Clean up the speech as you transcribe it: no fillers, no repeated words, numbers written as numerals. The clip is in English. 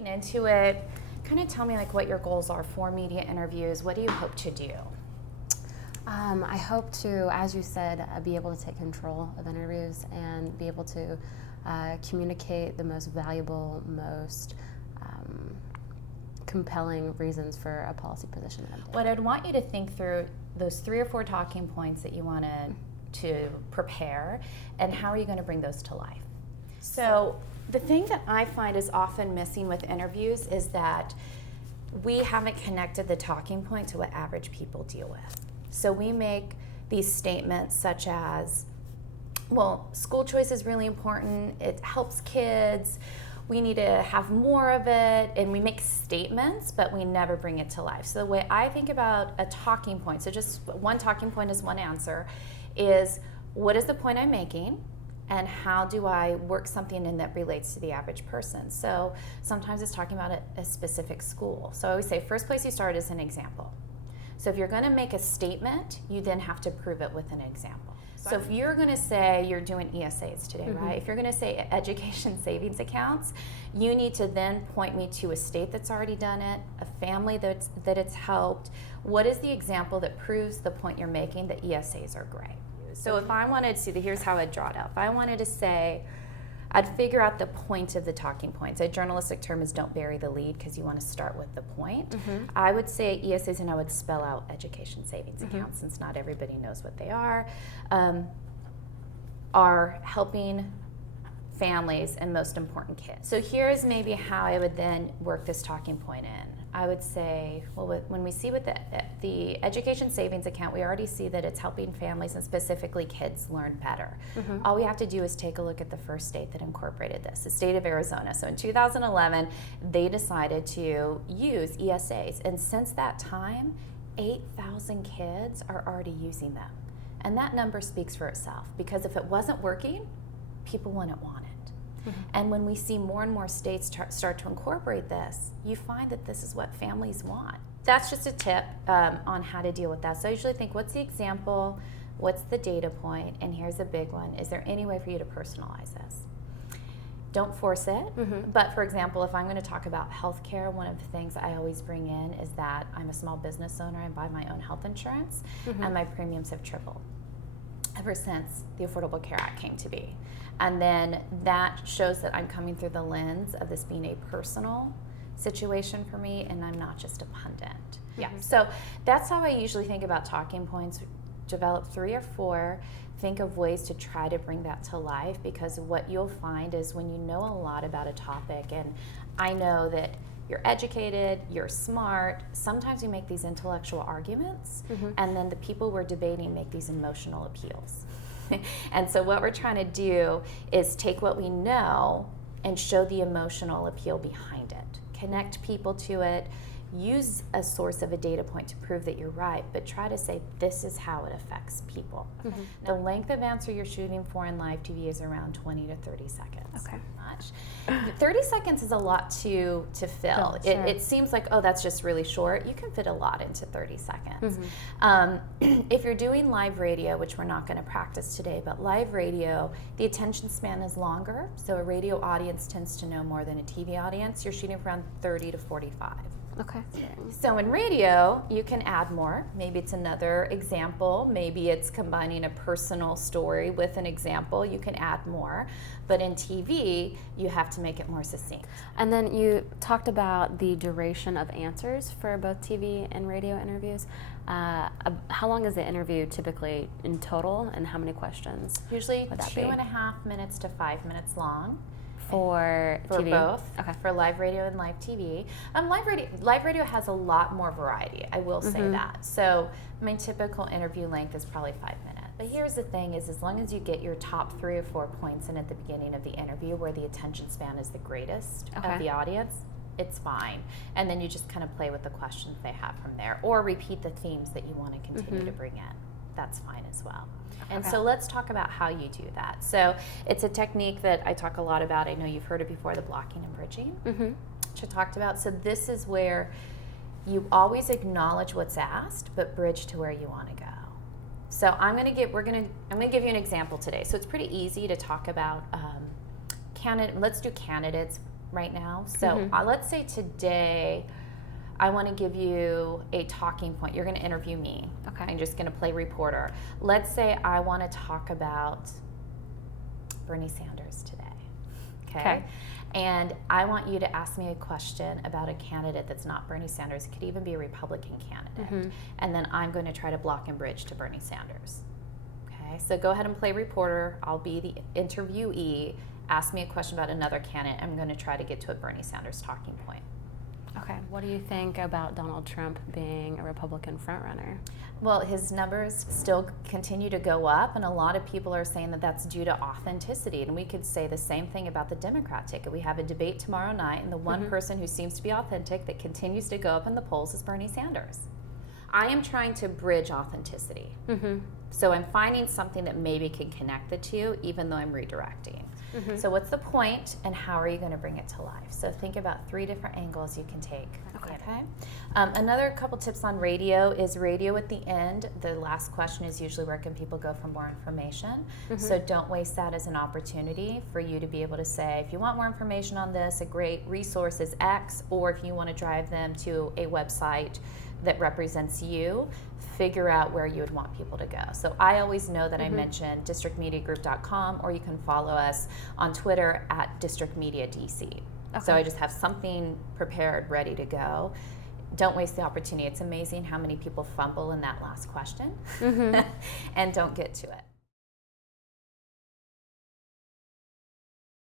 Getting into it, kind of tell me like what your goals are for media interviews. What do you hope to do? I hope to, as you said, be able to take control of interviews and be able to communicate the most valuable, most compelling reasons for a policy position. What I'd want you to think through those 3 or 4 talking points that you want to prepare, and how are you going to bring those to life? So the thing that I find is often missing with interviews is that we haven't connected the talking point to what average people deal with. So we make these statements such as, well, school choice is really important, it helps kids, we need to have more of it, and we make statements, but we never bring it to life. So the way I think about a talking point, so just one talking point is one answer, is what is the point I'm making, and how do I work something in that relates to the average person? So sometimes it's talking about a specific school. So I always say first place you start is an example. So if you're going to make a statement, you then have to prove it with an example. So if you're going to say you're doing ESAs today, right? If you're going to say education savings accounts, you need to then point me to a state that's already done it, a family that it's helped. What is the example that proves the point you're making that ESAs are great? So if I wanted to, here's how I'd draw it out. If I wanted to say, I'd figure out the point of the talking points. A journalistic term is don't bury the lead, because you want to start with the point. I would say ESAs, and I would spell out education savings accounts, since not everybody knows what they are helping families and most important kids. So here's maybe how I would then work this talking point in. I would say, well, when we see with the education savings account, we already see that it's helping families and specifically kids learn better. All we have to do is take a look at the first state that incorporated this, the state of Arizona. So in 2011, they decided to use ESAs, and since that time, 8,000 kids are already using them. And that number speaks for itself, because if it wasn't working, people wouldn't want it. And when we see more and more states start to incorporate this, you find that this is what families want. That's just a tip on how to deal with that. So I usually think, what's the example? What's the data point? And here's a big one. Is there any way for you to personalize this? Don't force it. But for example, if I'm going to talk about healthcare, one of the things I always bring in is that I'm a small business owner and buy my own health insurance, and my premiums have tripled ever since the Affordable Care Act came to be. And then that shows that I'm coming through the lens of this being a personal situation for me, and I'm not just a pundit. So that's how I usually think about talking points. Develop 3 or 4. Think of ways to try to bring that to life, because what you'll find is when you know a lot about a topic, and I know that you're educated, you're smart, sometimes we make these intellectual arguments, and then the people we're debating make these emotional appeals. And so what we're trying to do is take what we know and show the emotional appeal behind it. Connect people to it, use a source of a data point to prove that you're right, but try to say this is how it affects people. The length of answer you're shooting for in live TV is around 20 to 30 seconds. Much. 30 seconds is a lot to fill. It seems like, oh, that's just really short. You can fit a lot into 30 seconds. If you're doing live radio, which we're not going to practice today, but live radio, the attention span is longer, so a radio audience tends to know more than a TV audience. You're shooting around 30 to 45. So in radio, you can add more. Maybe it's another example. Maybe it's combining a personal story with an example. You can add more. But in TV, you have to make it more succinct. And then you talked about the duration of answers for both TV and radio interviews. How long is the interview typically in total, and how many questions? Usually 2.5 minutes to 5 minutes long. For TV? Both. For live radio and live TV. Live radio has a lot more variety, I will say that. So my typical interview length is probably 5 minutes. But here's the thing is, as long as you get your top 3 or 4 points in at the beginning of the interview where the attention span is the greatest of the audience, it's fine. And then you just kind of play with the questions they have from there, or repeat the themes that you want to continue to bring in. That's fine as well. And so let's talk about how you do that. So it's a technique that I talk a lot about. I know you've heard it before, the blocking and bridging, which I talked about. So this is where you always acknowledge what's asked, but bridge to where you want to go. So I'm going to give you an example today. So it's pretty easy to talk about let's do candidates right now. So Mm-hmm. let's say today I want to give you a talking point. You're going to interview me. Okay. I'm just going to play reporter. Let's say I want to talk about Bernie Sanders today. Okay. And I want you to ask me a question about a candidate that's not Bernie Sanders. It could even be a Republican candidate. Mm-hmm. And then I'm going to try to block and bridge to Bernie Sanders. Okay, so go ahead and play reporter. I'll be the interviewee. Ask me a question about another candidate. I'm going to try to get to a Bernie Sanders talking point. Okay. What do you think about Donald Trump being a Republican frontrunner? Well, his numbers still continue to go up, and a lot of people are saying that that's due to authenticity. And we could say the same thing about the Democrat ticket. We have a debate tomorrow night, and the one person who seems to be authentic that continues to go up in the polls is Bernie Sanders. I am trying to bridge authenticity. Mm-hmm. So I'm finding something that maybe can connect the two, even though I'm redirecting. Mm-hmm. So what's the point, and how are you going to bring it to life? So think about 3 different angles you can take. Okay. Another couple tips on radio is radio at the end. The last question is usually where can people go for more information. Mm-hmm. So don't waste that as an opportunity for you to be able to say, if you want more information on this, a great resource is X, or if you want to drive them to a website that represents you, figure out where you would want people to go. So I always know that I mention districtmediagroup.com, or you can follow us on Twitter at districtmediadc. Okay. So I just have something prepared, ready to go. Don't waste the opportunity. It's amazing how many people fumble in that last question and don't get to it.